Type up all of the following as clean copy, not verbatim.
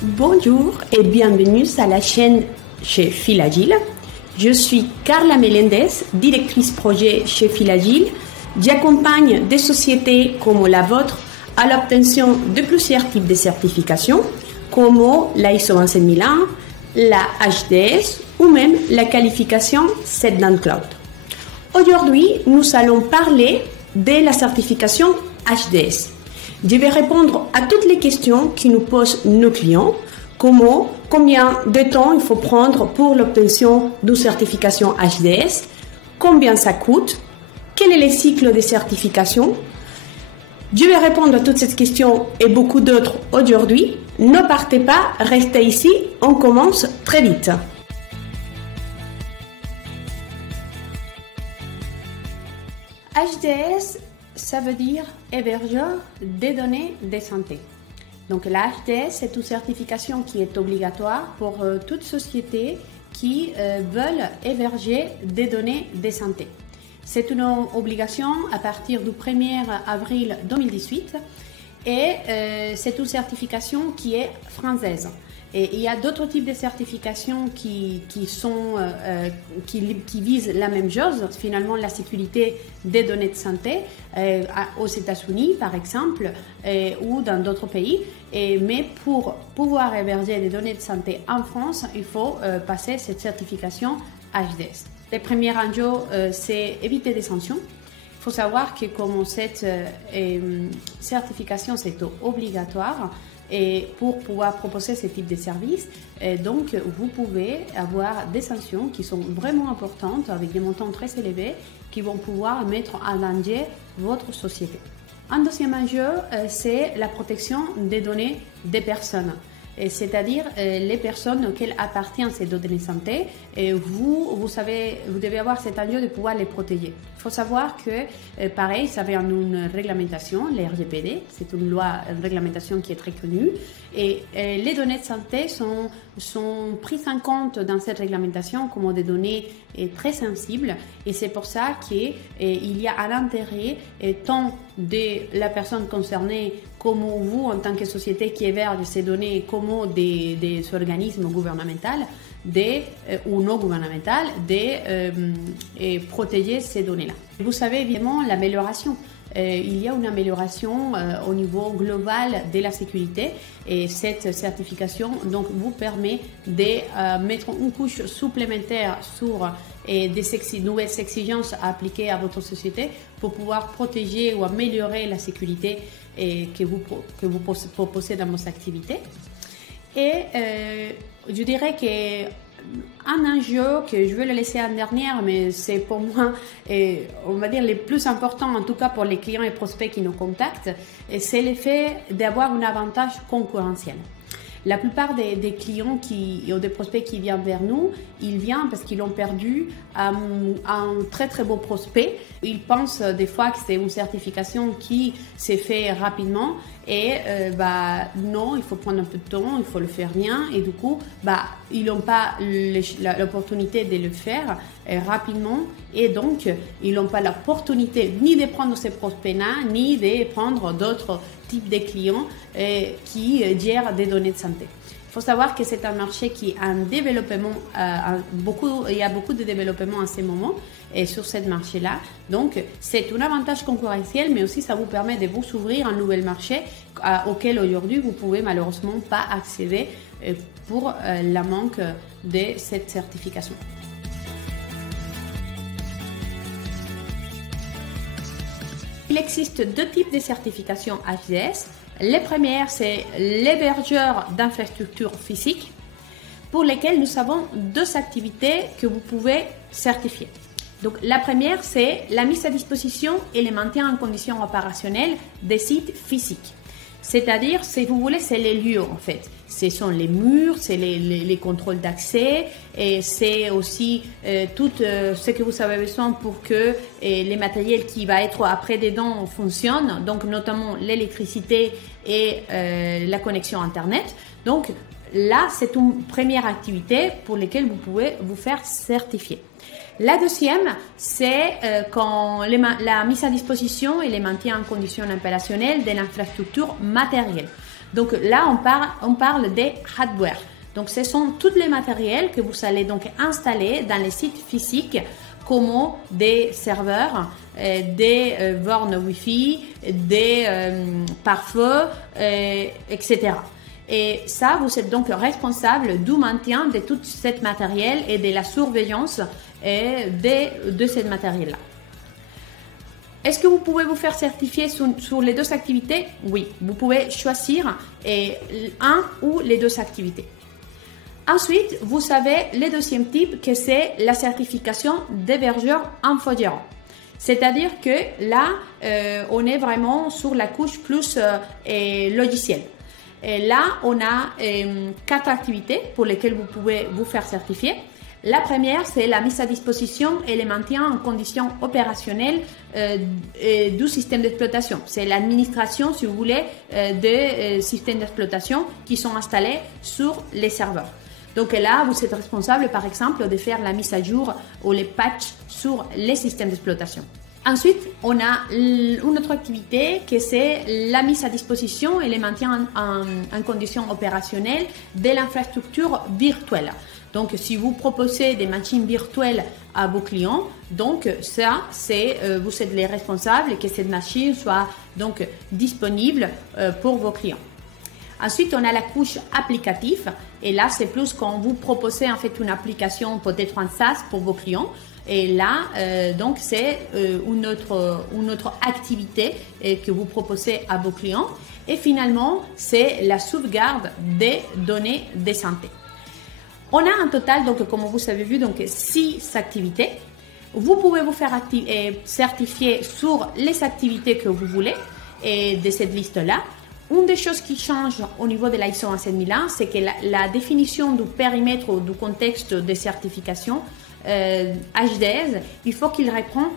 Bonjour et bienvenue à la chaîne chez Filagile. Je suis Carla Melendez, directrice projet chez Filagile. J'accompagne des sociétés comme la vôtre à l'obtention de plusieurs types de certifications comme la ISO 27001, la HDS ou même la qualification SETDAN Cloud. Aujourd'hui, nous allons parler de la certification HDS. Je vais répondre à toutes les questions qui nous posent nos clients, comme combien de temps il faut prendre pour l'obtention d'une certification HDS, combien ça coûte, quel est le cycle de certification. Je vais répondre à toutes ces questions et beaucoup d'autres aujourd'hui. Ne partez pas, restez ici, on commence très vite. HDS, ça veut dire hébergeur des données de santé. Donc la HDS, c'est une certification qui est obligatoire pour toute société qui veulent héberger des données de santé. C'est une obligation à partir du 1er avril 2018 et c'est une certification qui est française. Et il y a d'autres types de certifications qui visent la même chose, finalement la sécurité des données de santé aux États-Unis par exemple ou dans d'autres pays. Mais pour pouvoir héberger des données de santé en France, il faut passer cette certification HDS. Le premier enjeu, c'est éviter des sanctions. Il faut savoir que comme cette certification c'est obligatoire, et pour pouvoir proposer ce type de service, donc vous pouvez avoir des sanctions qui sont vraiment importantes avec des montants très élevés qui vont pouvoir mettre en danger votre société. Un deuxième enjeu, c'est la protection des données des personnes. C'est-à-dire les personnes auxquelles appartiennent ces données de santé, et vous devez avoir cet enjeu de pouvoir les protéger. Il faut savoir que, pareil, ça vient d'une réglementation, la RGPD, c'est une réglementation qui est très connue, et les données de santé sont prises en compte dans cette réglementation comme des données très sensibles, et c'est pour ça qu'il y a un intérêt tant de la personne concernée comme vous en tant que société qui héberge ces données, comme des organismes gouvernementaux ou non gouvernementaux, de protéger ces données-là. Vous savez évidemment l'amélioration. Il y a une amélioration au niveau global de la sécurité et cette certification donc, vous permet de mettre une couche supplémentaire sur des nouvelles exigences à appliquer à votre société pour pouvoir protéger ou améliorer la sécurité que vous proposez dans vos activités. Et je dirais qu'un enjeu que je vais le laisser en dernière, mais c'est pour moi, on va dire, le plus important, en tout cas pour les clients et prospects qui nous contactent, c'est l'effet d'avoir un avantage concurrentiel. La plupart des clients ou des prospects qui viennent vers nous, ils viennent parce qu'ils ont perdu un très très beau prospect. Ils pensent des fois que c'est une certification qui s'est fait rapidement et non, il faut prendre un peu de temps, il faut le faire bien et du coup, ils n'ont pas l'opportunité de le faire rapidement et donc ils n'ont pas l'opportunité ni de prendre ces prospects-là, ni de prendre d'autres types de clients qui gèrent des données de santé. Il faut savoir que c'est un marché qui est en développement, il y a beaucoup de développement en ce moment et sur ce marché-là. Donc, c'est un avantage concurrentiel, mais aussi ça vous permet de vous ouvrir un nouvel marché auquel aujourd'hui vous pouvez malheureusement pas accéder pour la manque de cette certification. Il existe deux types de certifications HDS. Les premières, c'est l'hébergeur d'infrastructures physiques pour lesquelles nous avons deux activités que vous pouvez certifier. Donc, la première, c'est la mise à disposition et le maintien en condition opérationnelle des sites physiques. C'est-à-dire, si vous voulez, c'est les lieux en fait. Ce sont les murs, c'est les contrôles d'accès et c'est aussi tout ce que vous avez besoin pour que les matériels qui va être après dedans fonctionnent, donc notamment l'électricité et la connexion Internet. Donc là, c'est une première activité pour laquelle vous pouvez vous faire certifier. La deuxième, c'est quand la mise à disposition et le maintien en conditions opérationnelles de l'infrastructure matérielle. Donc là, on parle des hardware. Donc ce sont tous les matériels que vous allez donc installer dans les sites physiques, comme des serveurs, des bornes Wi-Fi, des pare-feu, etc. Et ça, vous êtes donc responsable du maintien de tout ce matériel et de la surveillance de ce matériel-là. Est-ce que vous pouvez vous faire certifier sur les deux activités? Oui, vous pouvez choisir un ou les deux activités. Ensuite, vous avez le deuxième type que c'est la certification d'hébergeur infogérant. C'est-à-dire que là, on est vraiment sur la couche plus logicielle. Et là, on a 4 activités pour lesquelles vous pouvez vous faire certifier. La première, c'est la mise à disposition et le maintien en conditions opérationnelles du système d'exploitation. C'est l'administration, si vous voulez, des systèmes d'exploitation qui sont installés sur les serveurs. Donc là, vous êtes responsable, par exemple, de faire la mise à jour ou les patchs sur les systèmes d'exploitation. Ensuite, on a une autre activité que c'est la mise à disposition et le maintien en conditions opérationnelles de l'infrastructure virtuelle. Donc, si vous proposez des machines virtuelles à vos clients, donc ça, vous êtes les responsables que cette machine soit donc disponible pour vos clients. Ensuite, on a la couche applicative et là, c'est plus quand vous proposez en fait une application peut-être en SaaS pour vos clients. Et là, donc, c'est une autre activité que vous proposez à vos clients. Et finalement, c'est la sauvegarde des données de santé. On a un total, donc, comme vous avez vu, donc 6 activités. Vous pouvez vous faire certifier sur les activités que vous voulez et de cette liste-là. Une des choses qui change au niveau de la ISO 27001, c'est que la définition du périmètre ou du contexte de certification HDS, il faut qu'il reprenne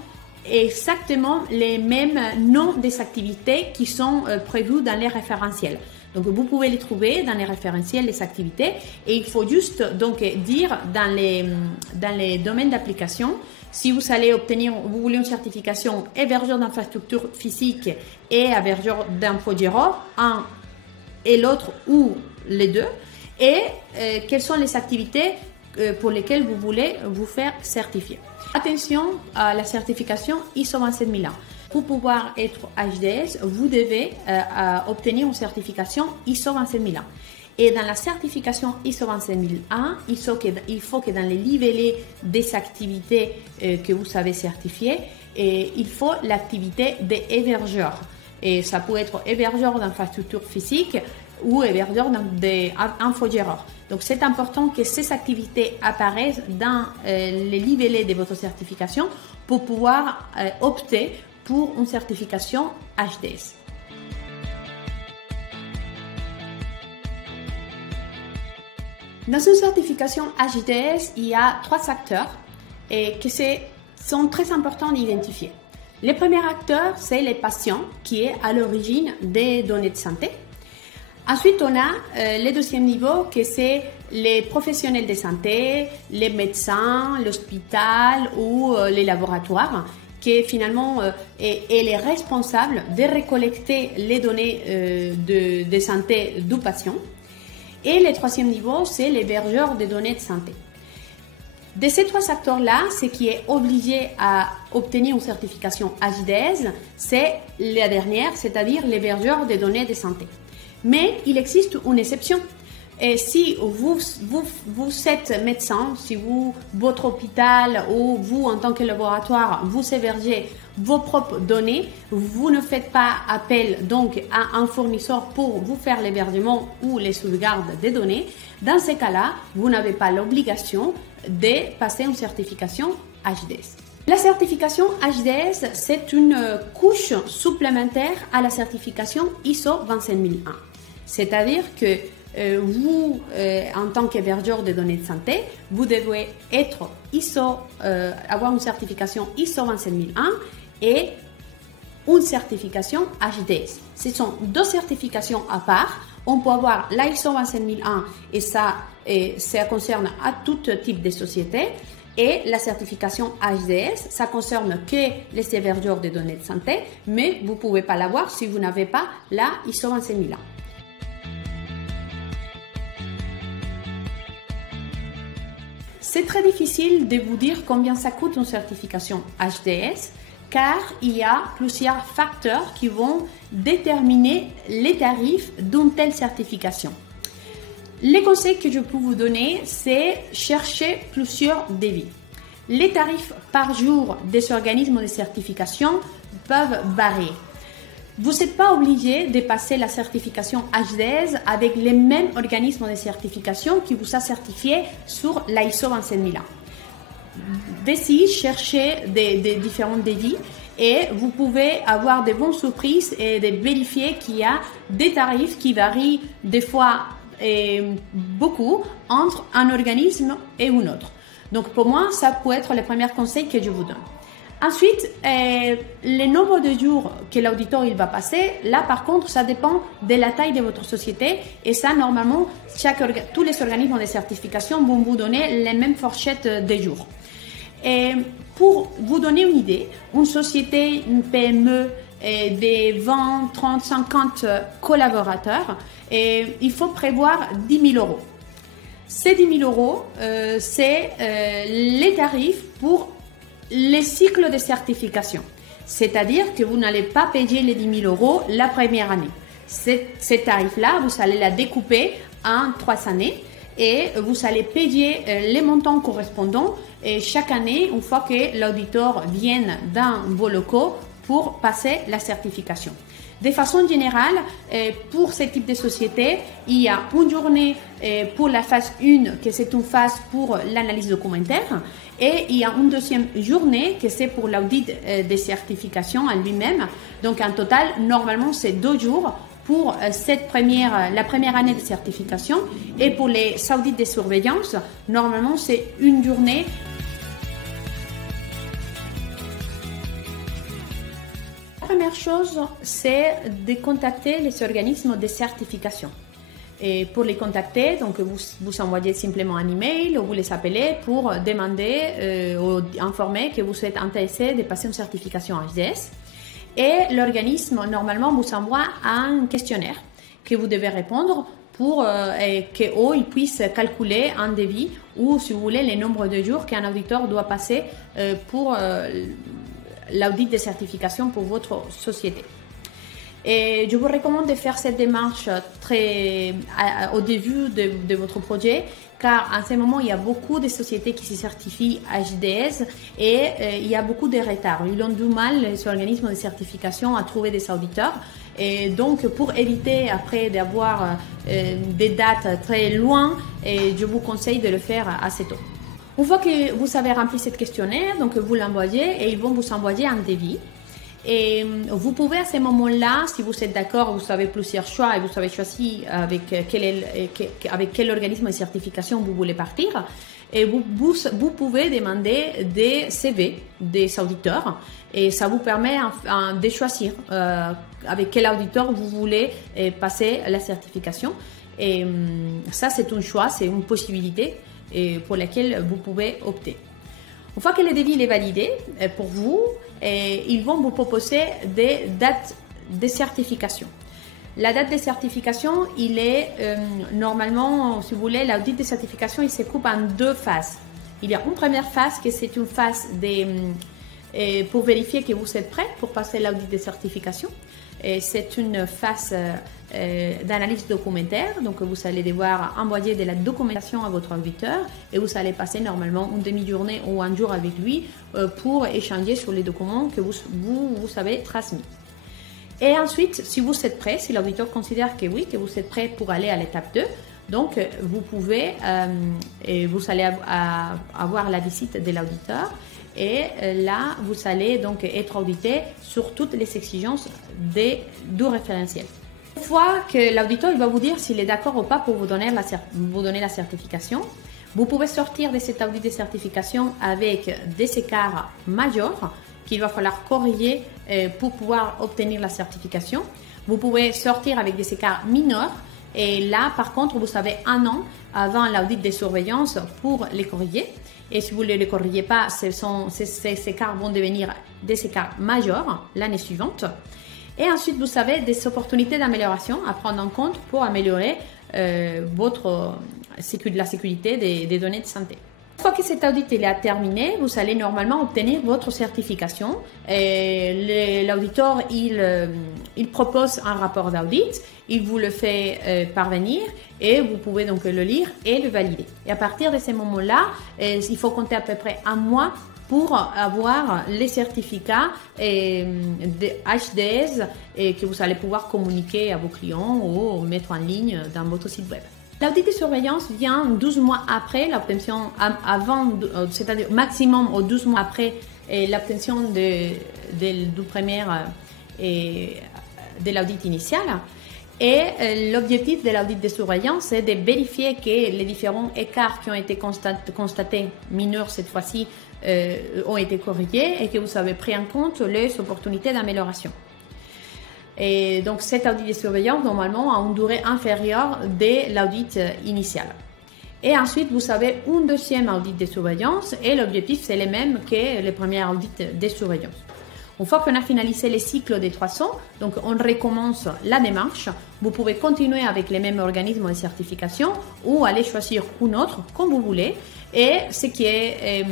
exactement les mêmes noms des activités qui sont prévus dans les référentiels. Donc, vous pouvez les trouver dans les référentiels, les activités, et il faut juste donc dire dans les domaines d'application, si vous voulez une certification hébergeur d'infrastructure physique et hébergeur d'infogérant, un et l'autre ou les deux, et quelles sont les activités pour lesquelles vous voulez vous faire certifier. Attention à la certification ISO 27001. Pour pouvoir être HDS, vous devez obtenir une certification ISO 27001. Et dans la certification ISO 27001, il faut que dans les livellés des activités que vous savez certifier, il faut l'activité d'hébergeur. Et ça peut être hébergeur d'infrastructure physique ou hébergeur d'infogérant. Donc, c'est important que ces activités apparaissent dans les livellés de votre certification pour pouvoir opter pour une certification HDS. Dans une certification HDS, il y a 3 acteurs qui sont très importants d'identifier. Le premier acteur, c'est les patients qui est à l'origine des données de santé. Ensuite, on a le deuxième niveau que c'est les professionnels de santé, les médecins, l'hôpital ou les laboratoires qui finalement est les responsables de récolter les données de santé du patient. Et le troisième niveau, c'est l'hébergeur des données de santé. De ces 3 acteurs-là, ce qui est obligé à obtenir une certification HDS, c'est la dernière, c'est-à-dire l'hébergeur des données de santé. Mais il existe une exception. Et si vous êtes médecin, si votre hôpital ou vous en tant que laboratoire, vous hébergez vos propres données, vous ne faites pas appel donc à un fournisseur pour vous faire l'hébergement ou les sauvegardes des données. Dans ces cas-là, vous n'avez pas l'obligation de passer une certification HDS. La certification HDS, c'est une couche supplémentaire à la certification ISO 27001. C'est-à-dire que vous, en tant qu'hébergeur de données de santé, vous devez être avoir une certification ISO 27001 et une certification HDS. Ce sont 2 certifications à part. On peut avoir la ISO 27001 et ça concerne à tout type de société. Et la certification HDS, ça concerne que les hébergeurs de données de santé, mais vous ne pouvez pas l'avoir si vous n'avez pas la ISO 27001. C'est très difficile de vous dire combien ça coûte une certification HDS, car il y a plusieurs facteurs qui vont déterminer les tarifs d'une telle certification. Les conseils que je peux vous donner, c'est chercher plusieurs devis. Les tarifs par jour des organismes de certification peuvent varier. Vous n'êtes pas obligé de passer la certification HDS avec les mêmes organismes de certification qui vous a certifié sur l'ISO 27001. D'essayer de chercher des différents devis et vous pouvez avoir de bonnes surprises et de vérifier qu'il y a des tarifs qui varient des fois beaucoup entre un organisme et un autre. Donc pour moi, ça peut être le premier conseil que je vous donne. Ensuite, le nombre de jours que l'auditeur il va passer, là par contre, ça dépend de la taille de votre société et ça normalement, tous les organismes de certification vont vous donner les mêmes fourchettes de jours. Et pour vous donner une idée, une société, une PME de 20, 30, 50 collaborateurs, il faut prévoir 10 000 euros. Ces 10 000 euros, c'est les tarifs pour les cycles de certification. C'est-à-dire que vous n'allez pas payer les 10 000 euros la première année. Ces tarifs-là, vous allez la découper en 3 années et vous allez payer les montants correspondants chaque année une fois que l'auditeur vienne dans vos locaux pour passer la certification. De façon générale, pour ce type de société, il y a une journée pour la phase 1, que c'est une phase pour l'analyse documentaire, et il y a une deuxième journée que c'est pour l'audit des certifications en lui-même. Donc en total, normalement, c'est 2 jours pour la première année de certification, et pour les audits de surveillance, normalement, c'est une journée. La première chose, c'est de contacter les organismes de certification. Et pour les contacter, donc vous envoyez simplement un email ou vous les appelez pour demander ou informer que vous êtes intéressé de passer une certification HDS. Et l'organisme, normalement, vous envoie un questionnaire que vous devez répondre pour qu'eux ils puissent calculer un devis ou, si vous voulez, le nombre de jours qu'un auditeur doit passer pour l'audit de certification pour votre société. Et je vous recommande de faire cette démarche au début de votre projet, car en ce moment, il y a beaucoup de sociétés qui se certifient HDS et il y a beaucoup de retard. Ils ont du mal, les organismes de certification, à trouver des auditeurs. Et donc, pour éviter après d'avoir des dates très loin, je vous conseille de le faire assez tôt. Une fois que vous avez rempli ce questionnaire, donc vous l'envoyez et ils vont vous envoyer un devis. Et vous pouvez à ce moment-là, si vous êtes d'accord, vous avez plusieurs choix et vous avez choisi avec quel organisme de certification vous voulez partir. Et vous pouvez demander des CV des auditeurs et ça vous permet de choisir avec quel auditeur vous voulez passer la certification. Et ça, c'est un choix, c'est une possibilité pour laquelle vous pouvez opter. Une fois que le devis est validé pour vous, ils vont vous proposer des dates de certification. La date de certification, il est normalement, si vous voulez, l'audit de certification, il se coupe en 2 phases. Il y a une première phase qui c'est une phase pour vérifier que vous êtes prêt pour passer l'audit de certification. C'est une phase d'analyse documentaire, donc vous allez devoir envoyer de la documentation à votre auditeur et vous allez passer normalement une demi-journée ou un jour avec lui pour échanger sur les documents que vous avez transmis. Et ensuite, si vous êtes prêt, si l'auditeur considère que oui, que vous êtes prêt pour aller à l'étape 2, donc vous pouvez, vous allez avoir la visite de l'auditeur. Et là, vous allez donc être audité sur toutes les exigences du référentiel. Une fois que l'auditeur va vous dire s'il est d'accord ou pas pour vous donner la certification, vous pouvez sortir de cet audit de certification avec des écarts majeurs qu'il va falloir corriger pour pouvoir obtenir la certification. Vous pouvez sortir avec des écarts mineurs et là, par contre, vous avez 1 an avant l'audit de surveillance pour les corriger. Et si vous ne les corrigez pas, ces écarts vont devenir des écarts majeurs l'année suivante. Et ensuite, vous avez des opportunités d'amélioration à prendre en compte pour améliorer la sécurité des données de santé. Une fois que cet audit est terminé, vous allez normalement obtenir votre certification. L'auditeur, il propose un rapport d'audit, il vous le fait parvenir et vous pouvez donc le lire et le valider. Et à partir de ce moment-là, il faut compter à peu près un mois pour avoir les certificats de HDS que vous allez pouvoir communiquer à vos clients ou mettre en ligne dans votre site web. L'audit de surveillance vient 12 mois après l'obtention, c'est-à-dire maximum 12 mois après l'obtention du premier de l'audit initial. Et l'objectif de l'audit de surveillance, c'est de vérifier que les différents écarts qui ont été constatés, mineurs cette fois-ci, ont été corrigés et que vous avez pris en compte les opportunités d'amélioration. Et donc cet audit de surveillance, normalement, a une durée inférieure de l'audit initial. Et ensuite, vous avez un deuxième audit de surveillance et l'objectif, c'est le même que le premier audit de surveillance. Une fois qu'on a finalisé les cycles des 300, donc on recommence la démarche. Vous pouvez continuer avec les mêmes organismes de certification ou aller choisir un autre, comme vous voulez. Et ce qui est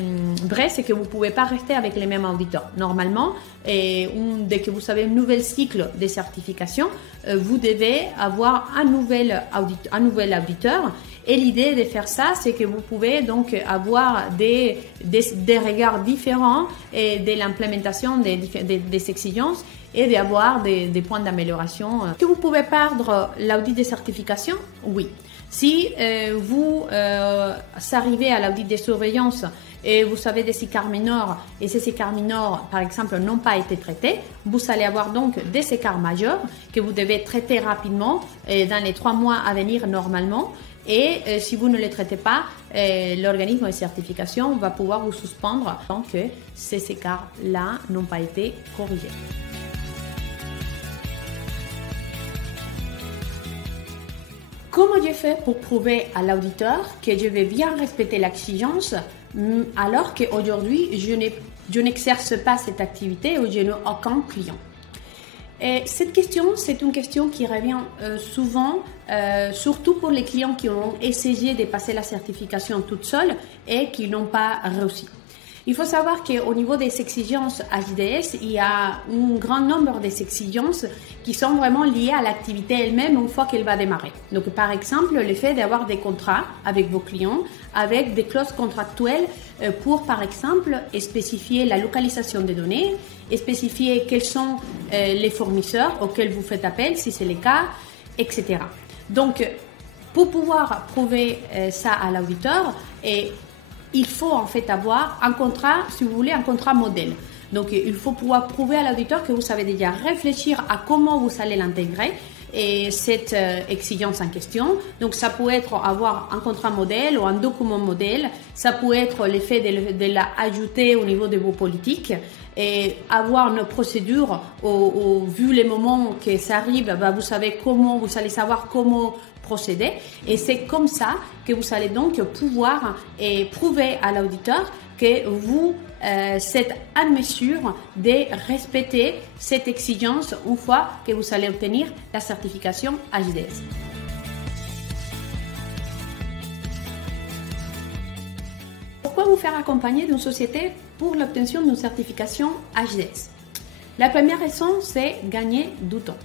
vrai, c'est que vous ne pouvez pas rester avec les mêmes auditeurs. Normalement, dès que vous avez un nouvel cycle de certification, vous devez avoir un nouvel auditeur. Et l'idée de faire ça, c'est que vous pouvez donc avoir des regards différents de l'implémentation des exigences et d'avoir des points d'amélioration. Est-ce que vous pouvez perdre l'audit de certification? Oui. Si vous arrivez à l'audit de surveillance et vous avez des écarts mineurs et ces écarts mineurs, par exemple, n'ont pas été traités, vous allez avoir donc des écarts majeurs que vous devez traiter rapidement dans les 3 mois à venir normalement. Et si vous ne les traitez pas, l'organisme de certification va pouvoir vous suspendre tant que ces écarts-là n'ont pas été corrigés. Comment je fais pour prouver à l'auditeur que je vais bien respecter l'exigence alors qu'aujourd'hui je n'exerce pas cette activité ou je n'ai aucun client? Et cette question, c'est une question qui revient souvent, surtout pour les clients qui ont essayé de passer la certification toute seule et qui n'ont pas réussi. Il faut savoir qu'au niveau des exigences HDS, il y a un grand nombre d'exigences qui sont vraiment liées à l'activité elle-même une fois qu'elle va démarrer. Donc, par exemple, le fait d'avoir des contrats avec vos clients, avec des clauses contractuelles pour, par exemple, spécifier la localisation des données, et spécifier quels sont les fournisseurs auxquels vous faites appel, si c'est le cas, etc. Donc, pour pouvoir prouver ça à l'auditeur, il faut en fait avoir un contrat, si vous voulez, un contrat modèle. Donc, il faut pouvoir prouver à l'auditeur que vous savez déjà réfléchir à comment vous allez l'intégrer et cette exigence en question. Donc, ça peut être avoir un contrat modèle ou un document modèle. Ça peut être le fait de l'ajouter au niveau de vos politiques et avoir une procédure vu les moments que ça arrive, vous savez comment, vous allez savoir comment procéder et c'est comme ça que vous allez donc pouvoir prouver à l'auditeur que vous êtes en mesure de respecter cette exigence une fois que vous allez obtenir la certification HDS. Pourquoi vous faire accompagner d'une société pour l'obtention d'une certification HDS? La première raison, c'est gagner du temps.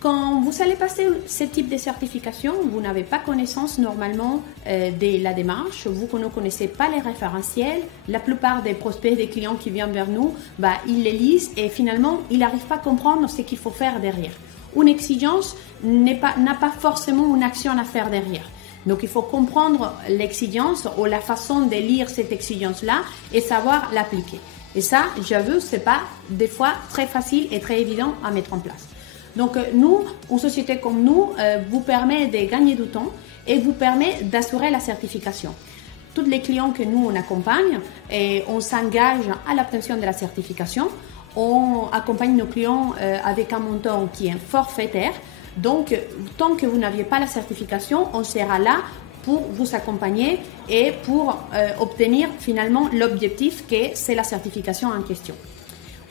Quand vous allez passer ce type de certification, vous n'avez pas connaissance normalement de la démarche, vous ne connaissez pas les référentiels. La plupart des prospects, des clients qui viennent vers nous, ils les lisent et finalement, ils n'arrivent pas à comprendre ce qu'il faut faire derrière. Une exigence n'a pas forcément une action à faire derrière. Donc, il faut comprendre l'exigence ou la façon de lire cette exigence-là et savoir l'appliquer. Et ça, j'avoue, ce n'est pas des fois très facile et très évident à mettre en place. Donc, nous, une société comme nous, vous permet de gagner du temps et vous permet d'assurer la certification. Tous les clients que nous, on accompagne, on s'engage à l'obtention de la certification. On accompagne nos clients avec un montant qui est forfaitaire. Donc, tant que vous n'aviez pas la certification, on sera là pour vous accompagner et pour obtenir finalement l'objectif que c'est la certification en question.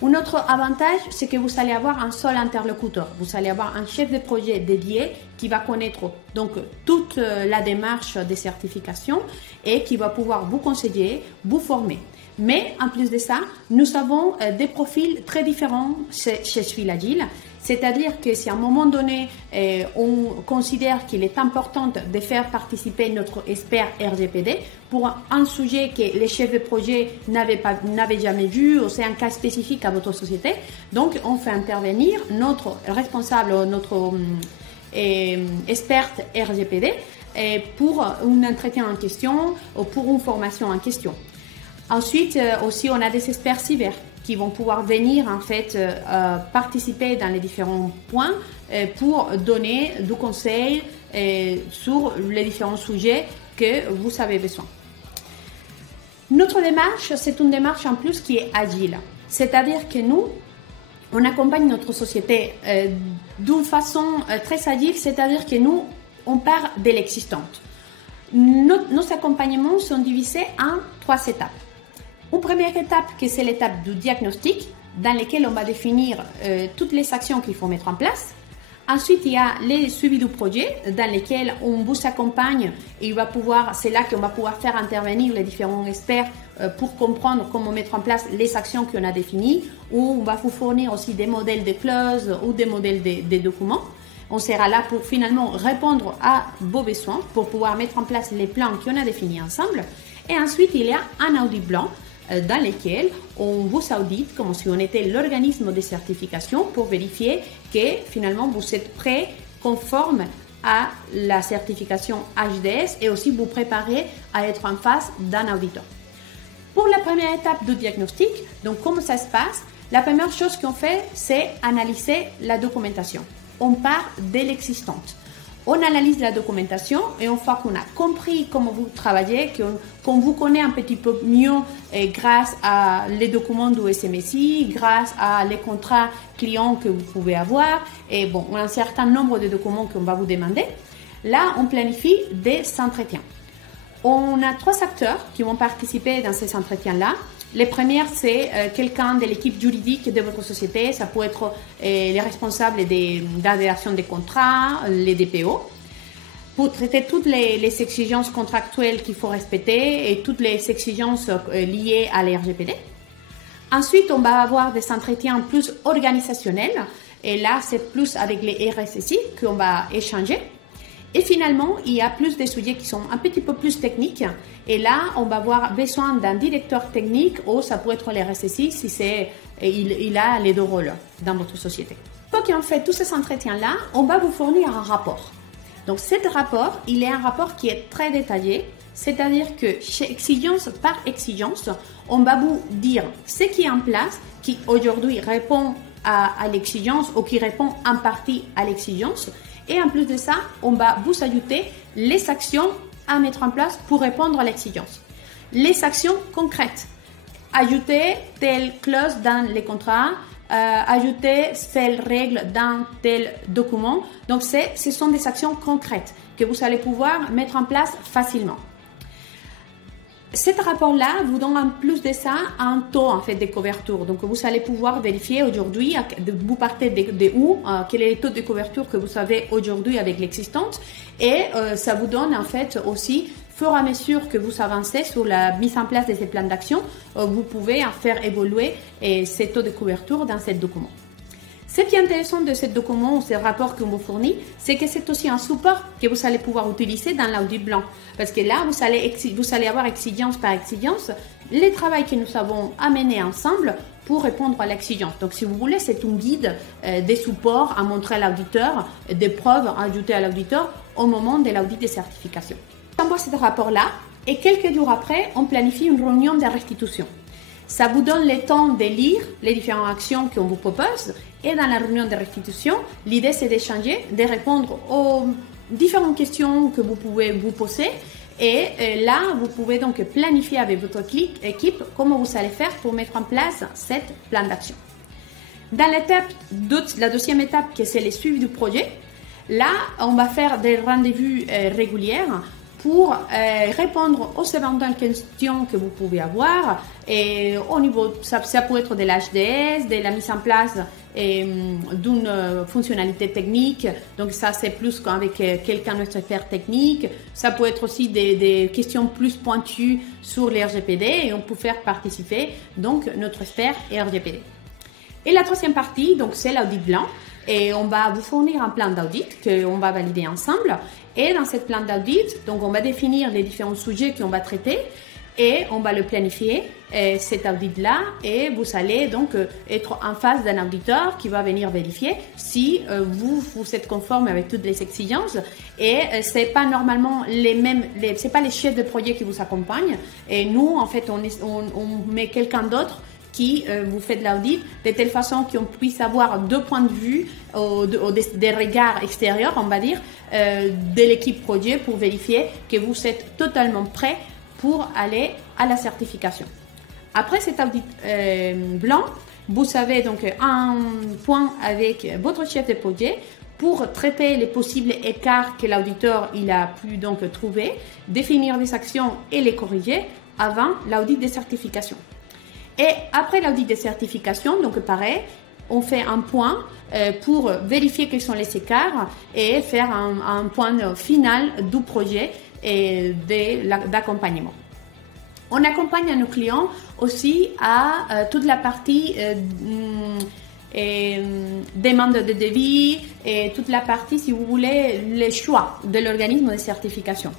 Un autre avantage, c'est que vous allez avoir un seul interlocuteur. Vous allez avoir un chef de projet dédié qui va connaître donc toute la démarche des certifications et qui va pouvoir vous conseiller, vous former. Mais en plus de ça, nous avons des profils très différents chez Fil Agile. C'est-à-dire que si à un moment donné, on considère qu'il est important de faire participer notre expert RGPD pour un sujet que les chefs de projet n'avaient jamais vu, ou c'est un cas spécifique à votre société, donc on fait intervenir notre responsable, notre experte RGPD pour un entretien en question ou pour une formation en question. Ensuite, aussi, on a des experts cyber qui vont pouvoir venir en fait participer dans les différents points pour donner du conseil sur les différents sujets que vous avez besoin. Notre démarche, c'est une démarche en plus qui est agile. C'est-à-dire que nous, on accompagne notre société d'une façon très agile, c'est-à-dire que nous, on part de l'existante. Nos accompagnements sont divisés en 3 étapes. Une première étape, qui c'est l'étape du diagnostic, dans laquelle on va définir toutes les actions qu'il faut mettre en place. Ensuite, il y a les suivis du projet, dans lesquels on vous accompagne et c'est là qu'on va pouvoir faire intervenir les différents experts pour comprendre comment mettre en place les actions qu'on a définies, ou on va vous fournir aussi des modèles de clauses ou des modèles de documents. On sera là pour finalement répondre à vos besoins, pour pouvoir mettre en place les plans qu'on a définis ensemble. Et ensuite, il y a un audit blanc, dans lesquels on vous audite comme si on était l'organisme de certification pour vérifier que finalement vous êtes prêt, conforme à la certification HDS, et aussi vous préparer à être en face d'un auditeur. Pour la première étape du diagnostic, donc comment ça se passe? La première chose qu'on fait, c'est analyser la documentation. On part de l'existante. On analyse la documentation et une fois qu'on a compris comment vous travaillez, qu'on vous connaît un petit peu mieux grâce à les documents du SMSI, grâce à les contrats clients que vous pouvez avoir, et bon, on a un certain nombre de documents qu'on va vous demander. Là, on planifie des entretiens. On a 3 acteurs qui vont participer dans ces entretiens-là. Les premières, c'est quelqu'un de l'équipe juridique de votre société. Ça peut être les responsables d'adhération des contrats, les DPO, pour traiter toutes les exigences contractuelles qu'il faut respecter et toutes les exigences liées à la RGPD. Ensuite, on va avoir des entretiens plus organisationnels. Et là, c'est plus avec les RSSI qu'on va échanger. Et finalement, il y a plus des sujets qui sont un petit peu plus techniques. Et là, on va avoir besoin d'un directeur technique, ou ça peut être les RSSI si il a les 2 rôles dans votre société. Une fois qu'on fait tous ces entretiens-là, on va vous fournir un rapport. Donc, cet rapport, il est un rapport qui est très détaillé. C'est-à-dire que chez exigence par exigence, on va vous dire ce qui est en place, qui aujourd'hui répond à l'exigence ou qui répond en partie à l'exigence. Et en plus de ça, on va vous ajouter les actions à mettre en place pour répondre à l'exigence. Les actions concrètes. Ajouter telle clause dans les contrats, ajouter telle règle dans tel document. Donc, ce sont des actions concrètes que vous allez pouvoir mettre en place facilement. Cet rapport-là vous donne en plus de ça un taux en fait de couverture. Donc vous allez pouvoir vérifier aujourd'hui, vous partez de où, quel est le taux de couverture que vous avez aujourd'hui avec l'existante, et ça vous donne en fait aussi, fur et à mesure que vous avancez sur la mise en place de ces plans d'action, vous pouvez faire évoluer ces taux de couverture dans ce document. Ce qui est intéressant de ce document ou ce rapport qu'on vous fournit, c'est que c'est aussi un support que vous allez pouvoir utiliser dans l'audit blanc. Parce que là, vous allez avoir exigence par exigence les travaux que nous avons amenés ensemble pour répondre à l'exigence. Donc, si vous voulez, c'est un guide des supports à montrer à l'auditeur, des preuves à ajouter à l'auditeur au moment de l'audit de certification. On envoie ce rapport-là et quelques jours après, on planifie une réunion de restitution. Ça vous donne le temps de lire les différentes actions qu'on vous propose. Et dans la réunion de restitution, l'idée c'est d'échanger, de répondre aux différentes questions que vous pouvez vous poser. Et là, vous pouvez donc planifier avec votre équipe comment vous allez faire pour mettre en place cette plan d'action. Dans la deuxième étape, qui c'est le suivi du projet, là, on va faire des rendez-vous réguliers pour répondre aux éventuelles questions que vous pouvez avoir. Et au niveau, ça peut être de l'HDS, de la mise en place d'une fonctionnalité technique. Donc ça, c'est plus qu'avec quelqu'un, notre expert technique. Ça peut être aussi des questions plus pointues sur les RGPD et on peut faire participer donc notre expert RGPD. Et la troisième partie, donc c'est l'audit blanc. Et on va vous fournir un plan d'audit qu'on va valider ensemble. Et dans ce plan d'audit, donc on va définir les différents sujets qu'on va traiter et on va le planifier, cet audit-là, et vous allez donc être en face d'un auditeur qui va venir vérifier si vous êtes conforme avec toutes les exigences. Et c'est pas normalement c'est pas les chefs de projet qui vous accompagnent. Et nous, en fait, on met quelqu'un d'autre qui vous fait de l'audit de telle façon qu'on puisse avoir deux points de vue des regards extérieurs, on va dire, de l'équipe projet pour vérifier que vous êtes totalement prêt pour aller à la certification. Après cet audit blanc, vous avez donc un point avec votre chef de projet pour traiter les possibles écarts que l'auditeur a pu donc trouver, définir des actions et les corriger avant l'audit de certification. Et après l'audit de certification, donc pareil, on fait un point pour vérifier quels sont les écarts et faire un point final du projet et d'accompagnement. On accompagne nos clients aussi à toute la partie demande de devis et toute la partie, si vous voulez, les choix de l'organisme de certification.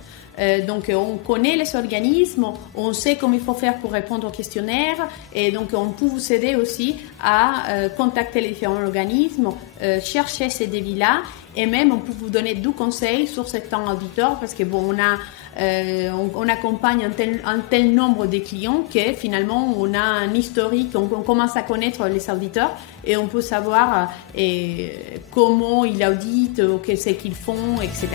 Donc, on connaît les organismes, on sait comment il faut faire pour répondre au questionnaire et donc on peut vous aider aussi à contacter les différents organismes, chercher ces devis-là et même on peut vous donner du conseil sur certains auditeurs parce que bon, on accompagne un tel nombre de clients que finalement on a un historique, on commence à connaître les auditeurs et on peut savoir comment ils auditent, qu'est-ce qu'ils font, etc.